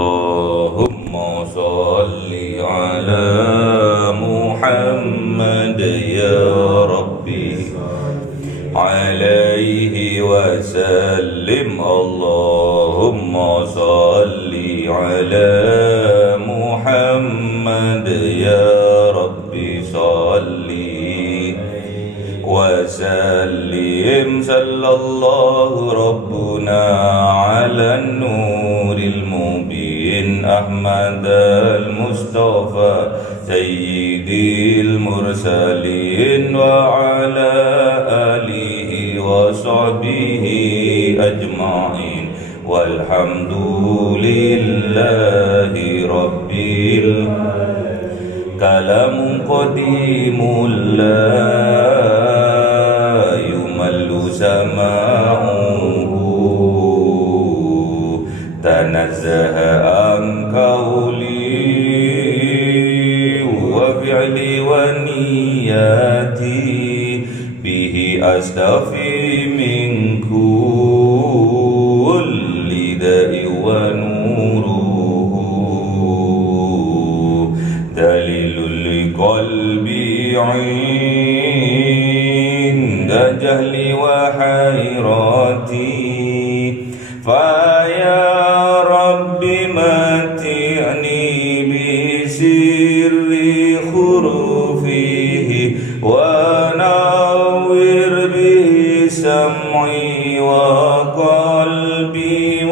Allahumma salli ala Muhammad ya Rabbi alaihi wasallim. Allahumma salli ala Muhammad ya Rabbi salli wasallim. Sallallahu rabbuna ala nuril mubin Ahmad al-Mustafa sayyidil mursalin wa ala alihi wa sahbihi ajma'in walhamdulillahi rabbil kalamun qadimul la yumallu sama'uhu tanazzaha an qawli wa fi'li wa niyati bihi astafi min kulli da'i wa nuruhu dalilul liqalbi 'inda jahli wa hayrati fa ya rabbi mati'ni bi sirri khurufihi wa nawwir bihi sam'i wa qalbi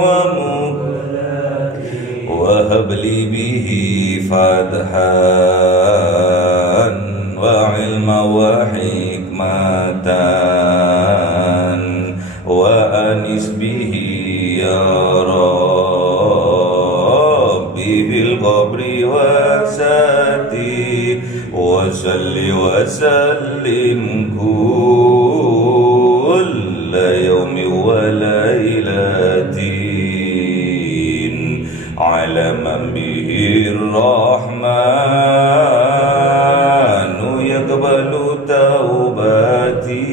wa habli bihi fathan wa ilma wa hikmatan wa anis bihi ya Rabbi fil qabri wa sati wa salli wa sallim kulla yawmi wa laylatin ala man bihi rahmanu yaqbalu taubati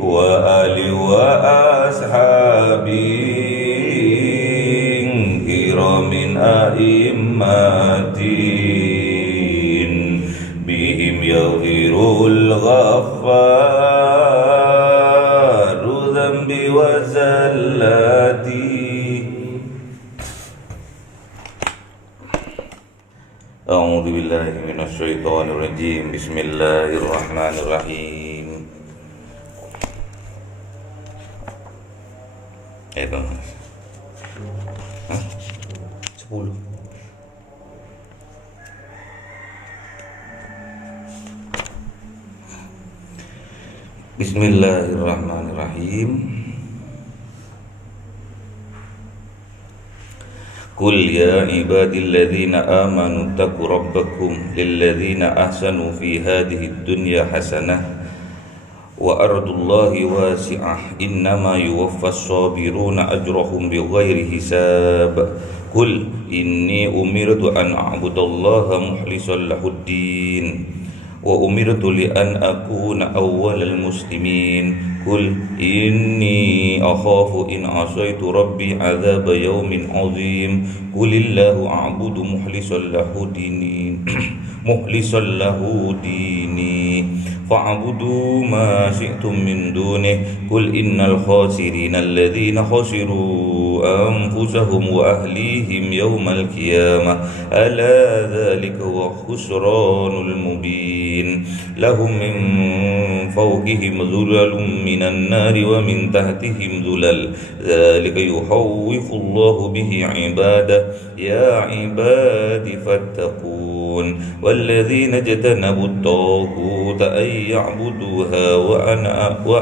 wa ali wa ashabi kiramin a'immatin bihim yaghfirul ghaffaru dhanbi wa zallati. A'udzu billahi minasy syaithanir rajim. Bismillahirrahmanirrahim. Bang. 10. Bismillahirrahmanirrahim. Qul ya ibadilladzina amanu taqu rabbakum lilladzina ahsanu fi hadhihi dunya hasanah wa ardullahi wasi'ah innama yuwaffas sabiruna ajrahum bighairi hisab. Qul inni umirtu an a'budallaha mukhlishan lahuddin wa umirtu li an akuna awwalal muslimin. Qul inni akhafu in asaitu rabbi adzaba yaumin azim. Qulillahu a'budu mukhlishan lahu dini fa'budu ma syi'tum min dunih. Qul innal khasirina alladhina khasiru anfusahum wa ahlihim yawmal qiyamah ala dhalika wa khusranul mubin. Lahum min fawqihim dhulalun minan nari wa min tahtihim dhulal dhalika yukhawwifu Allahu bihi ibadah ya ibadi fattaqun walladhina jatanabu at-taghut an ya'buduha wa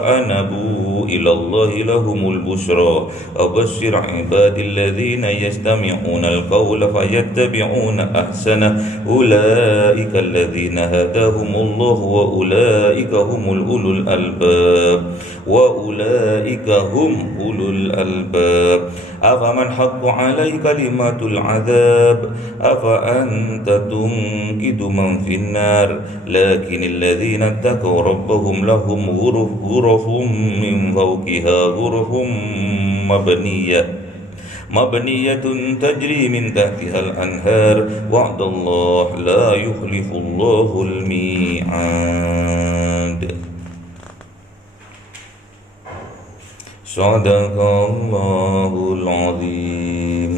anabu ila Allahi lahumul bushra abashshir ibadilladhina yastami'una al-qawla fayattabi'una ahsana ulaika alladhina hadahumullahu wa ulaika humul ulul albab afaman haqqa 'alaihi kalimatul 'adzab afa anta tunqidu man fin nar lakinil ladzina taqaw rabbahum lahum ghurafun min fawqiha ghurafun mabniyah مبنية تجري من تحتها الأنهار وعد الله لا يخلف الله الميعاد. صدق الله العظيم.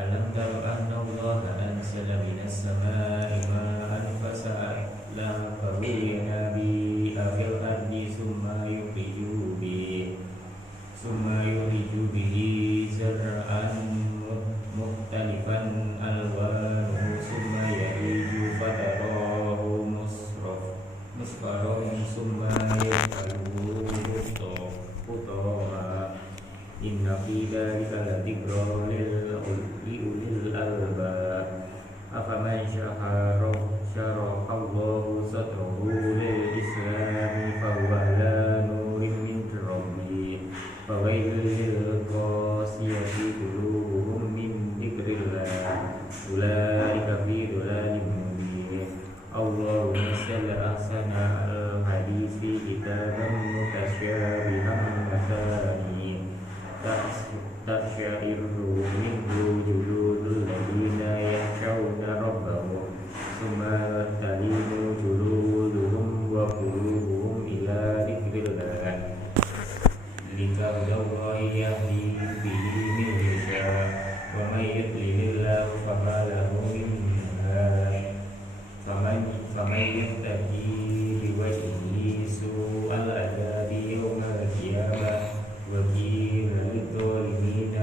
ألم تر أن الله أنزل من السماء ماء فسأله ينابيع في الأرض ثم يخرج به زرعا مختلفا ألوانه ثم يهيج فتراه مصفرا ثم يجعله حطاما إن في ذلك لذكرى لأولي الألباب أفمن شرح الله صدره للإسلام فهو على نور من ربه فويل للقاسية قلوبهم من ذكر الله أولئك في ضلال مبين. الله نزل أحسن الحديث كتابا متشابها مثاني تقشعر منه جلود الذين يخشون ربهم ثم تلين جلودهم وقلوبهم إلى ذكر الله ذلك هدى الله يهدي به من يشاء ومن يضلل الله فما له من هاد فمن يتقي بوجهه سوء العذاب يوم القيامة وقيل للظالمين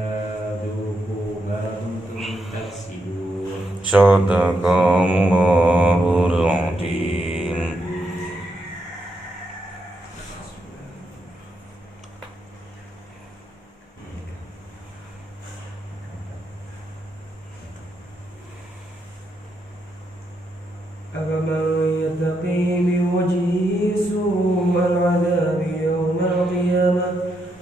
ذوقوا ما كنتم تكسبون. صدق الله العظيم. أفمن يتقي بوجهه سوء العذاب يوم القيامة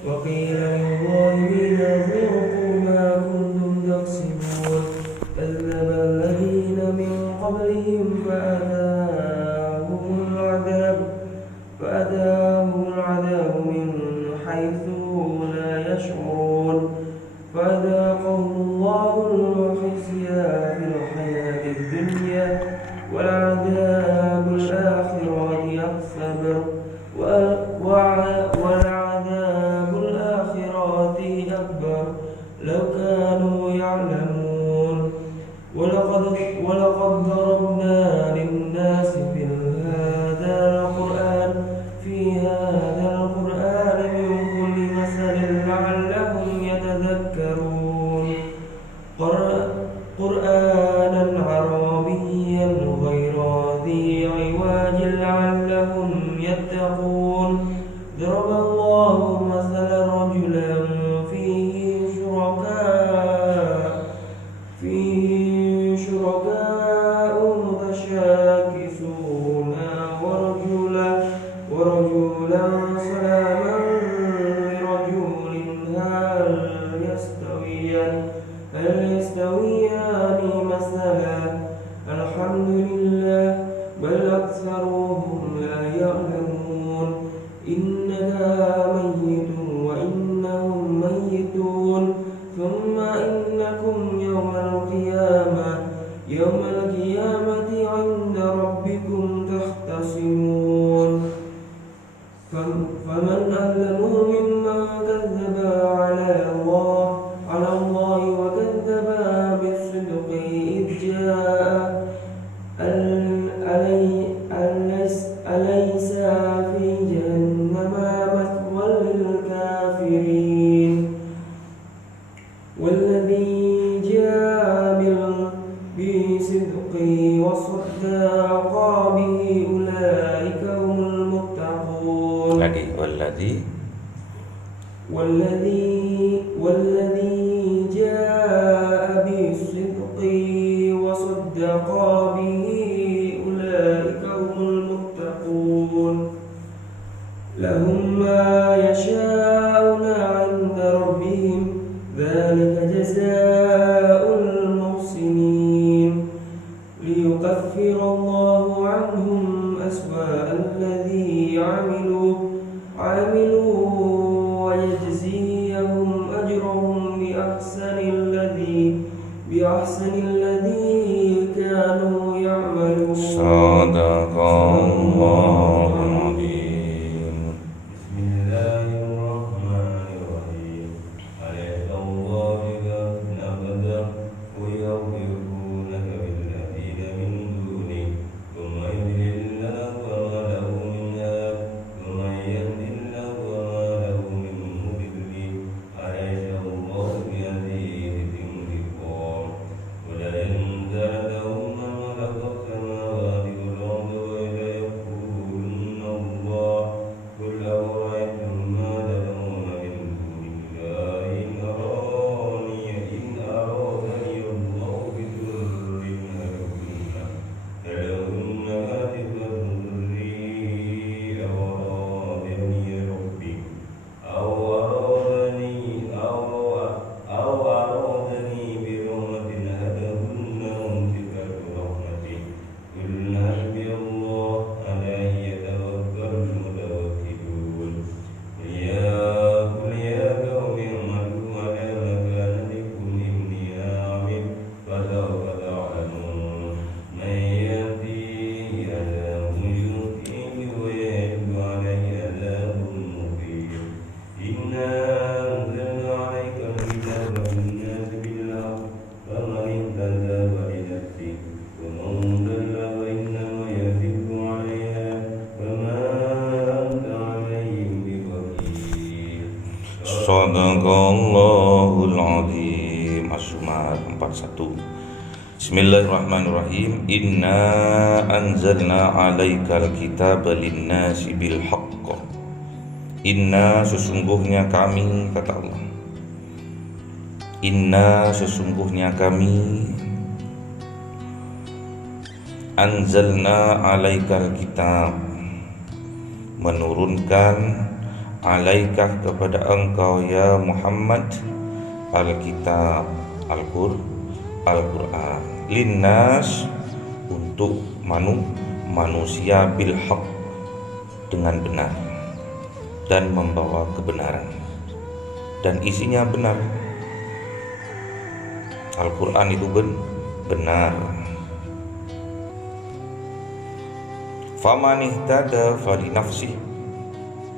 وقيل للظالمين ذوقوا ما كنتم تكسبون. كذب الذين من قبلهم فأتاهم العذاب من حيث لا يشعرون فأذاقهم الله الخزي في الحياة الدنيا ولعذاب الآخرة أكبر ولعذاب الآخرة أكبر لو كانوا يعلمون. ولقد ضربنا للناس في هذا القرآن من كل مثل لعلهم يتذكرون. قرآنا عربيا غير ذي عوج لعلهم يتقون. ضرب الله مثلا رجلا فيه شركاء متشاكسون ورجلا سلاما لرجل هل يستويان مثلا الحمد لله بل أكثرهم لا يعلمون. إنك ميت وإنهم ميتون ثم إنكم يوم القيامة عند ربكم تختصمون. فمن أظلم ممن كذب على الله وكذب بالصدق إذ جاء أليس في جهنم مثوى للكافرين. والذي جاء بالصدق وصدق به أولئك هم المتقون. والذي جاء بالصدق وصدق به أولئك هم المتقون. لهم ما يشاءون عند ربهم ذلك جزاء المحسنين. ليكفر الله عنهم أسوأ الذي عملوا أحسن الذي كانوا يعملون. صدق الله العظيم. بسم الله الرحمن الرحيم. أليس الله بكاف عبده ويخوفونك بالذين من دونه ومن يضلل الله فما له من هاد ومن يهد الله فما له من مضل. أليس الله بعزيز ذي انتقام. ولئن سألتهم من خلق السماوات والأرض وليقولن الله قل أرأيتم ما تدعون من دون الله إن أرادني الله بضر هلهن كاشفة ضري أو أرادني برحمة هلهن ممسكة رحمتي قل حسبي الله عليه يتوكل المتوكلون. قل يا قوم اعملوا على مكانتكم إني عامل فسوف تعلمون من يأتيه عذاب يقيم ويحل عليه عذاب مقيم. إنا أنزلنا عليك الكتاب بالناس بالحق فمن اهتدى فلنفسه ومن ضل فإنما يضل عليها وما أنت عليهم بوكيل. Sadaqallahul azim. As-Zumar 41. Bismillahirrahmanirrahim. Inna anzalna 'alaikal kitaba lin-nasi bil haqq. Inna sesungguhnya kami, kata Allah. Inna sesungguhnya kami anzalna 'alaikal kitab, menurunkan alaikah kepada engkau ya Muhammad al-kitab, Al-Quran, linnas untuk manusia bil haq, dengan benar dan membawa kebenaran, dan isinya benar. Al-Quran itu benar. Faman ihtada fali nafsih,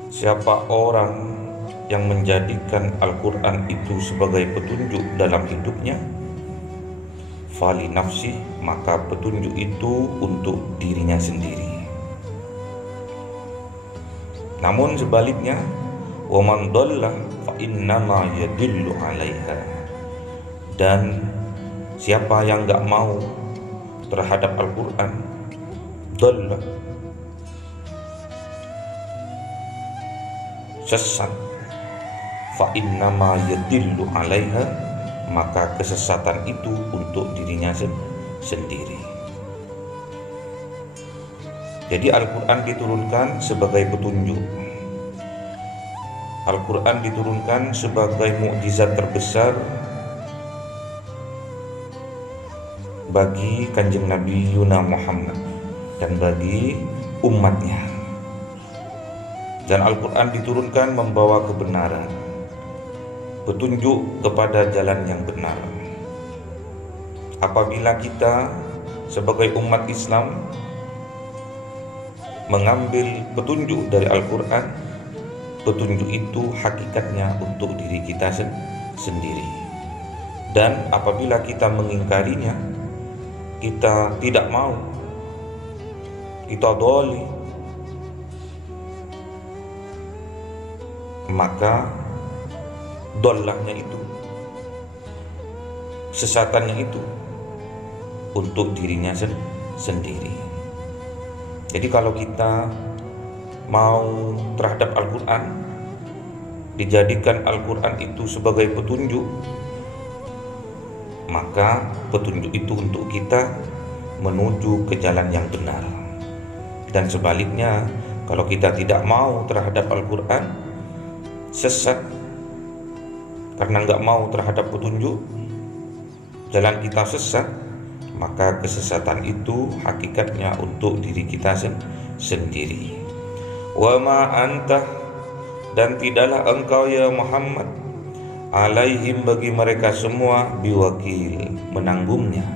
siapa orang yang menjadikan Al-Quran itu sebagai petunjuk dalam hidupnya, fali nafsi, maka petunjuk itu untuk dirinya sendiri. Namun sebaliknya, wa man dhalla fa innama yadillu 'alaiha, dan siapa yang enggak mau terhadap Al-Quran, dhalla, sesat, fa innama yadillu 'alaiha, maka kesesatan itu untuk dirinya sendiri. Jadi Al-Quran diturunkan sebagai petunjuk. Al-Quran diturunkan sebagai mukjizat terbesar bagi Kanjeng Nabi Yuna Muhammad dan bagi umatnya. Dan Al-Quran diturunkan membawa kebenaran, petunjuk kepada jalan yang benar. Apabila kita sebagai umat Islam mengambil petunjuk dari Al-Quran, petunjuk itu hakikatnya untuk diri kita sendiri. Dan apabila kita mengingkarinya, kita tidak mau, kita doli, maka dolahnya itu, sesatannya itu untuk dirinya sendiri. Jadi kalau kita mau terhadap Al-Quran, dijadikan Al-Quran itu sebagai petunjuk, maka petunjuk itu untuk kita menuju ke jalan yang benar. Dan sebaliknya, kalau kita tidak mau terhadap Al-Quran, sesat karena nggak mau terhadap petunjuk, jalan kita sesat, maka kesesatan itu hakikatnya untuk diri kita sendiri. Wa ma anta, dan tidaklah engkau ya Muhammad, alaihim bagi mereka semua biwakil, menanggungnya.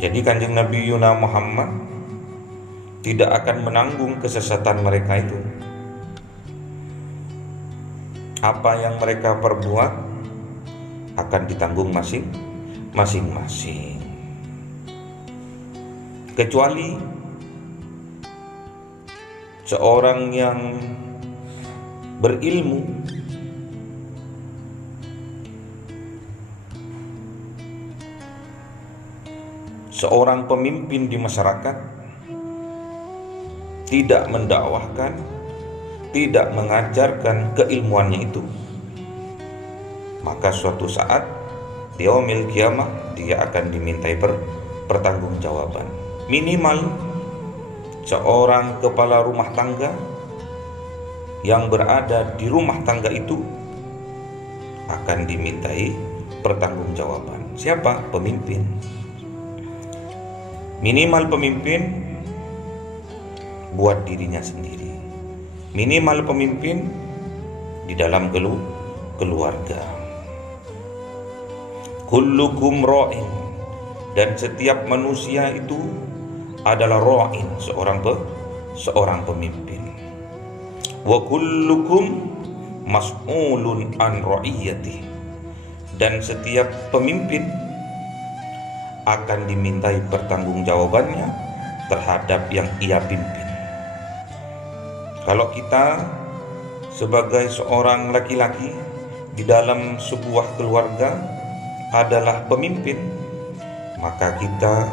Jadi Kanjeng Nabi Yuna Muhammad tidak akan menanggung kesesatan mereka itu. Apa yang mereka perbuat akan ditanggung masing-masing. Kecuali seorang yang berilmu, seorang pemimpin di masyarakat tidak mendakwahkan, tidak mengajarkan keilmuannya itu, maka suatu saat di yaumil kiamah dia akan dimintai pertanggungjawaban. Minimal seorang kepala rumah tangga yang berada di rumah tangga itu akan dimintai pertanggungjawaban. Siapa? Pemimpin. Minimal pemimpin buat dirinya sendiri. Minimal pemimpin di dalam keluarga. Kullukum ra'in, dan setiap manusia itu adalah ra'in, seorang pemimpin. Wa kullukum mas'ulun an ra'iyati, dan setiap pemimpin akan dimintai pertanggungjawabannya terhadap yang ia pimpin. Kalau kita sebagai seorang laki-laki di dalam sebuah keluarga adalah pemimpin, maka kita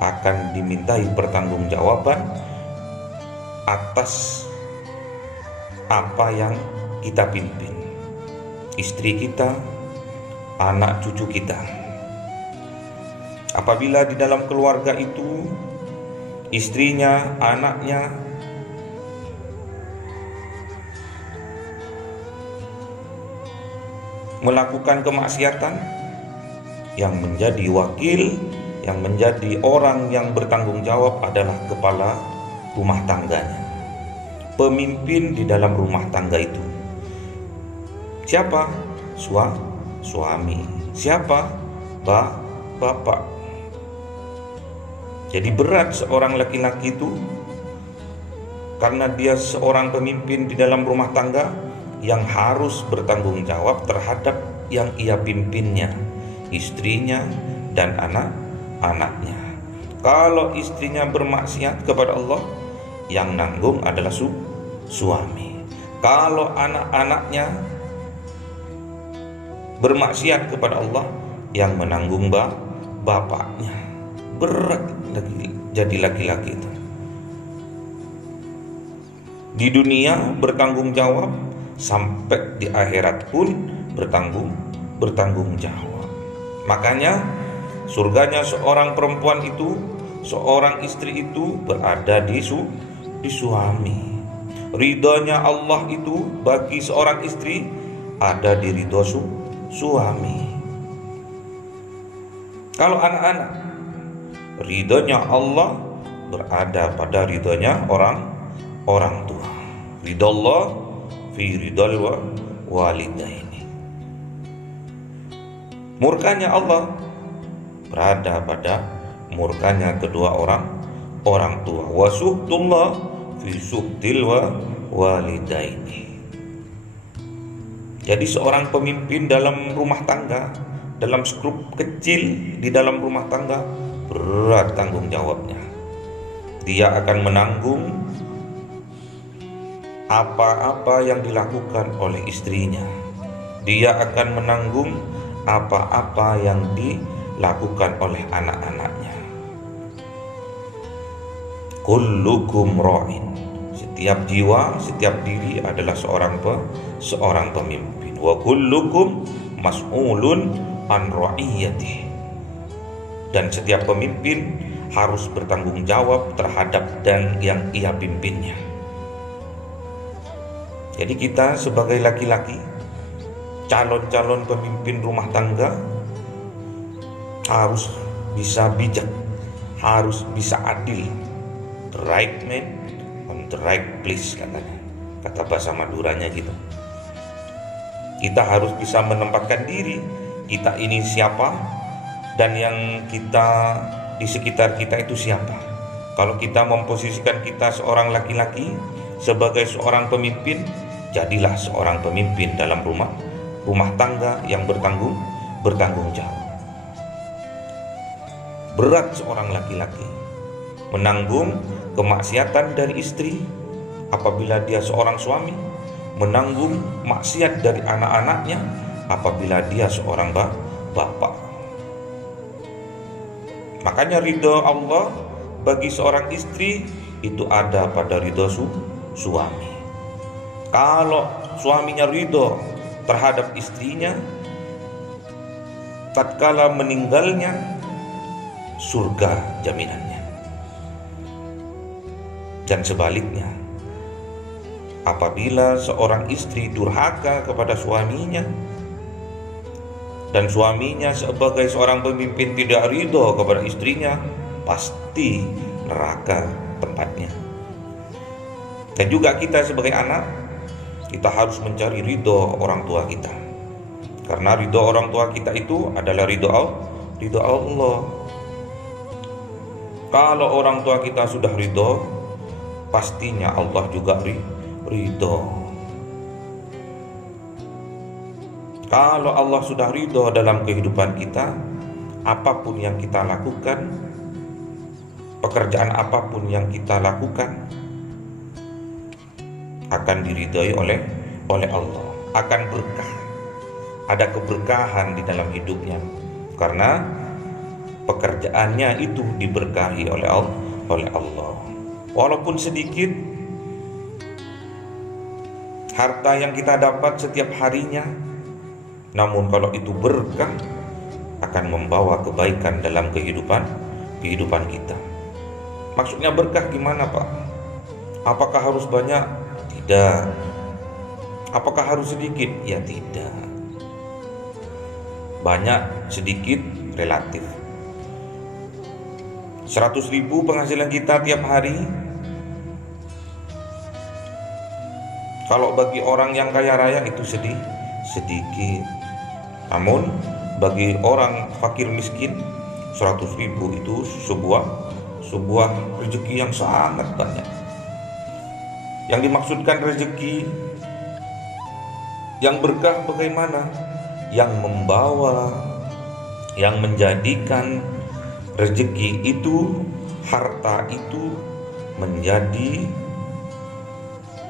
akan dimintai pertanggungjawaban atas apa yang kita pimpin. Istri kita, anak cucu kita. Apabila di dalam keluarga itu istrinya, anaknya melakukan kemaksiatan, yang menjadi wakil, yang menjadi orang yang bertanggung jawab adalah kepala rumah tangganya, pemimpin di dalam rumah tangga itu. Siapa? Suami. Siapa? Bapak. Jadi berat seorang laki-laki itu karena dia seorang pemimpin di dalam rumah tangga yang harus bertanggung jawab terhadap yang ia pimpinnya, istrinya dan anak-anaknya. Kalau istrinya bermaksiat kepada Allah, yang nanggung adalah suami. Kalau anak-anaknya bermaksiat kepada Allah, yang menanggung bapaknya. Berat jadi laki-laki itu. Di dunia bertanggung jawab, sampai di akhirat pun bertanggung jawab. Makanya surganya seorang perempuan itu, seorang istri itu berada di suami. Ridhonya Allah itu bagi seorang istri ada di ridho suami. Kalau anak-anak, ridhonya Allah berada pada ridhonya orang tua. Ridho Allah fi ridhal walidaini. Murkanya Allah berada pada murkanya kedua orang tua. Wa suhtullah fi suhtil walidaini. Jadi seorang pemimpin dalam rumah tangga, dalam skrup kecil di dalam rumah tangga, berat tanggung jawabnya. Dia akan menanggung apa-apa yang dilakukan oleh istrinya. Dia akan menanggung apa-apa yang dilakukan oleh anak-anaknya. Kullukum ra'in. Setiap jiwa, setiap diri adalah seorang pemimpin. Wa kullukum mas'ulun an ra'iyati. Dan setiap pemimpin harus bertanggung jawab terhadap dan yang ia pimpinnya. Jadi kita sebagai laki-laki, calon-calon pemimpin rumah tangga, harus bisa bijak, harus bisa adil. The right man on the right place, katanya. kata bahasa Maduranya gitu. Kita harus bisa menempatkan diri, kita ini siapa, dan yang kita di sekitar kita itu siapa. Kalau kita memposisikan kita seorang laki-laki sebagai seorang pemimpin, jadilah seorang pemimpin dalam rumah tangga yang bertanggung jawab. Berat seorang laki-laki menanggung kemaksiatan dari istri apabila dia seorang suami, menanggung maksiat dari anak-anaknya apabila dia seorang bapak. Makanya ridho Allah bagi seorang istri itu ada pada ridho suami. Kalau suaminya ridho terhadap istrinya, tatkala meninggalnya, surga jaminannya. Dan sebaliknya, apabila seorang istri durhaka kepada suaminya dan suaminya sebagai seorang pemimpin tidak ridho kepada istrinya, pasti neraka tempatnya. Dan juga kita sebagai anak, kita harus mencari ridho orang tua kita, karena ridho orang tua kita itu adalah ridho Allah. Kalau orang tua kita sudah ridho, pastinya Allah juga ridho. Kalau Allah sudah ridho dalam kehidupan kita, apapun yang kita lakukan, pekerjaan apapun yang kita lakukan akan diridhoi oleh Allah, akan berkah, ada keberkahan di dalam hidupnya, karena pekerjaannya itu diberkahi oleh Allah. Walaupun sedikit harta yang kita dapat setiap harinya, namun kalau itu berkah akan membawa kebaikan dalam kehidupan kita. Maksudnya berkah gimana, Pak? Apakah harus banyak? Tidak. Apakah harus sedikit? Ya tidak. Banyak, sedikit, relatif. 100.000 penghasilan kita tiap hari, kalau bagi orang yang kaya raya itu sedikit. Namun bagi orang fakir miskin, 100.000 itu sebuah rezeki yang sangat banyak. Yang dimaksudkan rezeki yang berkah bagaimana? Yang membawa, yang menjadikan rezeki itu, harta itu menjadi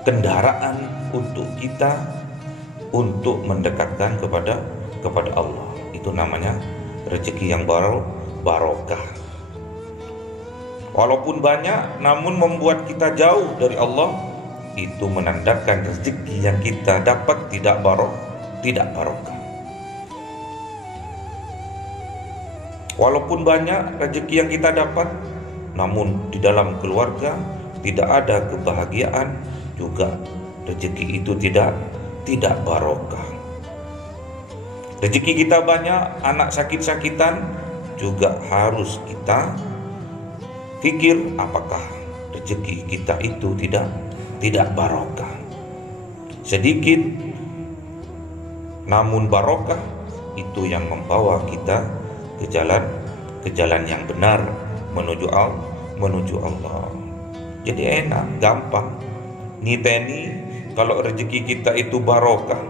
kendaraan untuk kita untuk mendekatkan kepada Allah. Itu namanya rezeki yang barokah. Walaupun banyak, namun membuat kita jauh dari Allah, itu menandakan rezeki yang kita dapat tidak barokah. Walaupun banyak rezeki yang kita dapat, namun di dalam keluarga tidak ada kebahagiaan, juga rezeki itu tidak barokah. Rezeki kita banyak, anak sakit-sakitan, juga harus kita pikir apakah rezeki kita itu tidak barokah. Sedikit namun barokah itu yang membawa kita ke jalan yang benar menuju Allah. Jadi enak, gampang. Niteni kalau rezeki kita itu barokah.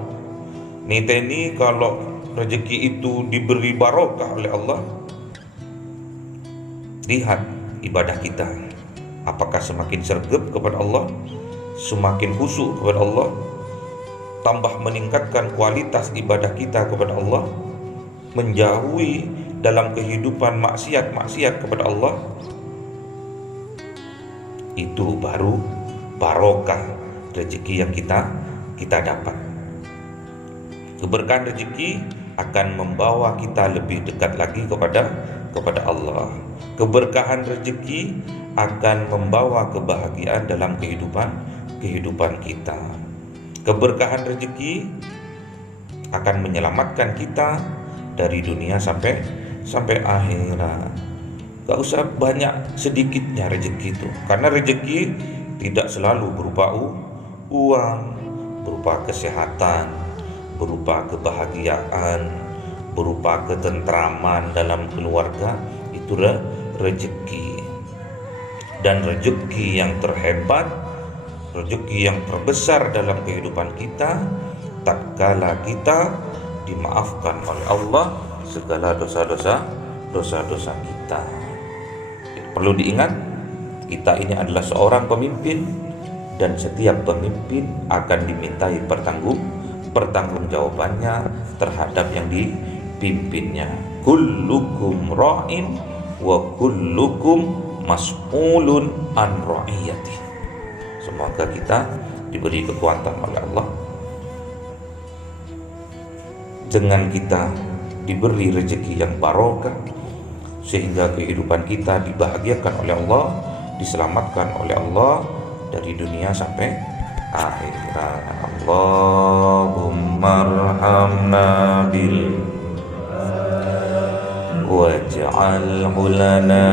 Niteni kalau rezeki itu diberi barokah oleh Allah. Lihat ibadah kita, apakah semakin sergap kepada Allah, semakin khusyuk kepada Allah, tambah meningkatkan kualitas ibadah kita kepada Allah, menjauhi dalam kehidupan maksiat kepada Allah. Itu baru barokah rezeki yang kita dapat. Keberkahan rezeki akan membawa kita lebih dekat lagi kepada Allah. Keberkahan rezeki akan membawa kebahagiaan dalam kehidupan kita. Keberkahan rezeki akan menyelamatkan kita dari dunia sampai akhirat. Gak usah banyak sedikitnya rezeki itu, karena rezeki tidak selalu berupa uang, berupa kesehatan, berupa kebahagiaan, berupa ketentraman dalam keluarga. Itulah rezeki. Dan rezeki yang terhebat, rezeki yang terbesar dalam kehidupan kita tatkala kita dimaafkan oleh Allah segala dosa-dosa kita. Perlu diingat, kita ini adalah seorang pemimpin, dan setiap pemimpin akan dimintai pertanggungjawabannya terhadap yang dipimpinnya. Kullukum ra'in wa kullukum mas'ulun an ra'iyati. Semoga kita diberi kekuatan oleh Allah, dengan kita diberi rezeki yang barokah, sehingga kehidupan kita dibahagiakan oleh Allah, diselamatkan oleh Allah dari dunia sampai akhirat. Allahumma arhamna bil waj'alhu lana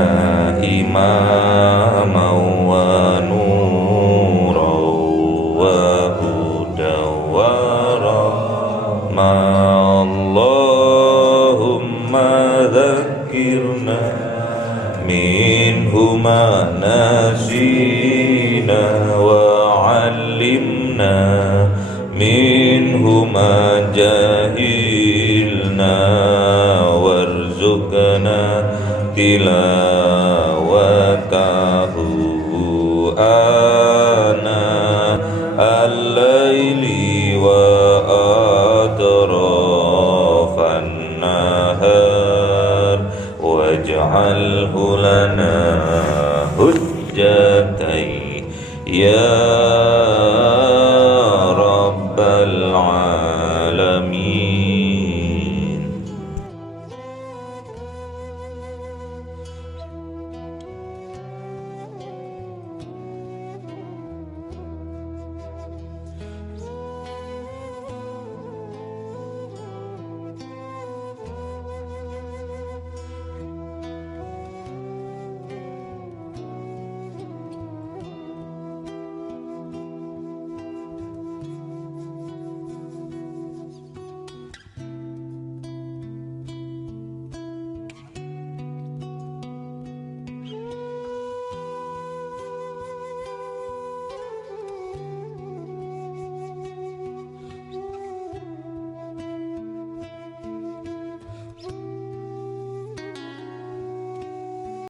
imaman wa nuran wa hudan wa rahmah. Allahumma dhakkirna minhu ma nasina wa 'allimna minhu ma jahilna warzuqna tilawah